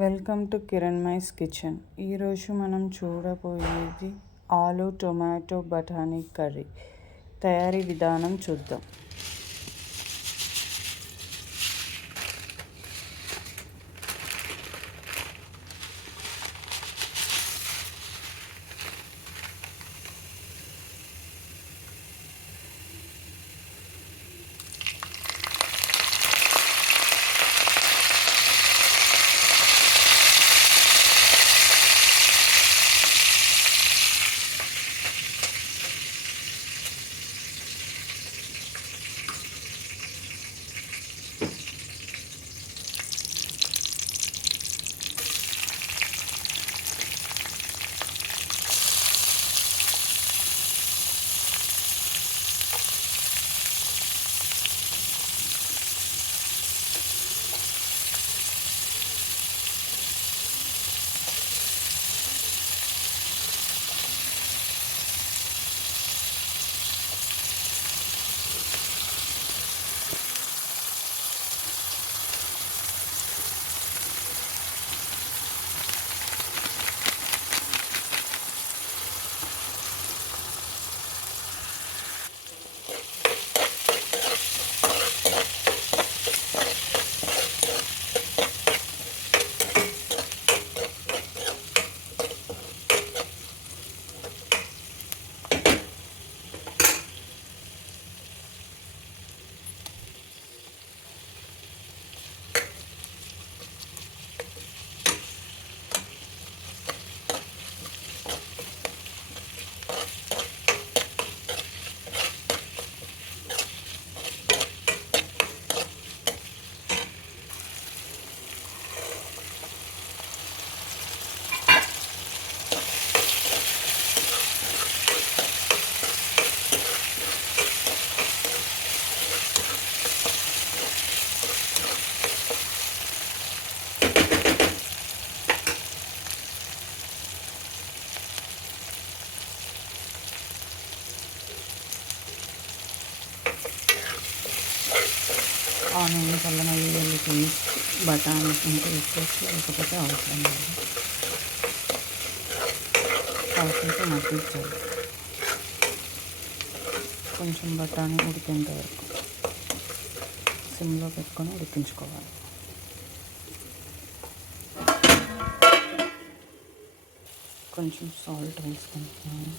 Welcome to కిరణ్మైస్ kitchen. ఈరోజు మనం చూడబోయేది ఆలు టొమాటో బఠానీ కర్రీ. తయారీ విధానం చూద్దాం. ఆనియన్స్ అల్లం వెల్లుల్లి బఠానీ ఉంటే వేసుకోవచ్చు, లేకపోతే అవసరం లేదు. కాకపోతే మగ్గించాలి. కొంచెం బఠానీ ఉడికేంత వరకు సిమ్లో పెట్టుకొని ఉడికించుకోవాలి. కొంచెం సాల్ట్ వేసుకుంటున్నాను.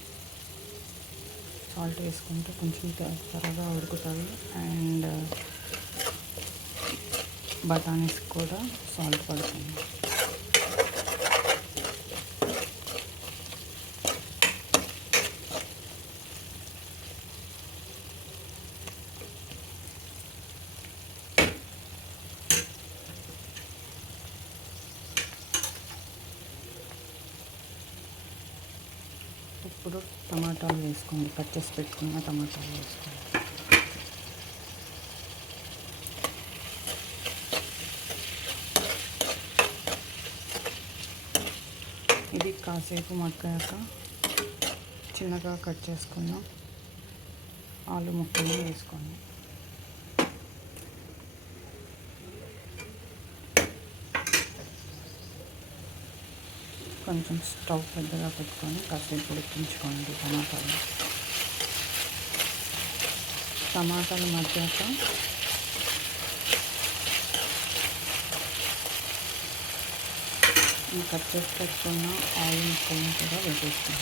సాల్ట్ వేసుకుంటే కొంచెం త్వరగా ఉడుకుతుంది. అండ్ బఠానీస్ కూడా సాల్ట్ పడుతుంది. ఇప్పుడు టమాటాలు వేసుకోండి. కట్ చేసి పెట్టుకున్న టమాటాలు వేసుకోండి. ఇది కాసేపు మగ్గాక చిన్నగా కట్ చేసుకున్న ఆలు ముక్కలు వేసుకోండి. కొంచెం స్టవ్ పెద్దగా పెట్టుకొని కాసేపు ఉడికించుకోండి. టమాటాలు మగ్గాక కట్ చేసి పెట్టుకున్న ఆలు ముక్కలను కూడా వేసేస్తాం.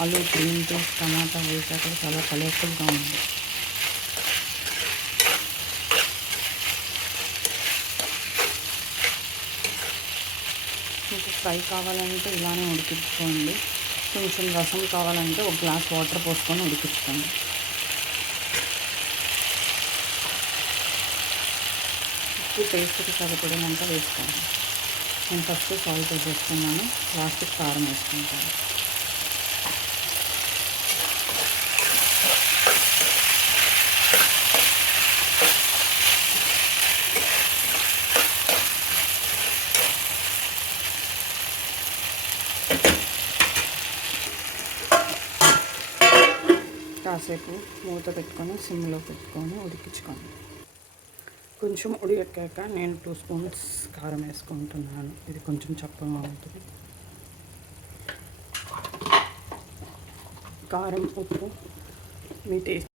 ఆలు గ్రీన్ పీస్ టమాటా వేసాక చాలా కలర్ఫుల్గా ఉంది. మీకు ఫ్రై కావాలంటే ఇలానే ఉడికించుకోండి. కొంచెం రసం కావాలంటే ఒక గ్లాస్ వాటర్ పోసుకొని ఉడికించుకోండి. ఉప్పు టేస్ట్కి సరిపడినంత వేసుకోండి. నేను ఫస్ట్ సాల్ట్ వేసేస్తున్నాను, లాస్ట్కి కారం వేసుకుంటాను. కాసేపు మూత పెట్టుకొని సిమ్లో పెట్టుకొని ఉడికించుకోండి. కొంచెం ఉడికాక నేను 2 స్పూన్స్ కారం వేసుకుంటున్నాను. ఇది కొంచెం చప్పగా ఉంటుంది. కారం, ఉప్పు మీ టేస్ట్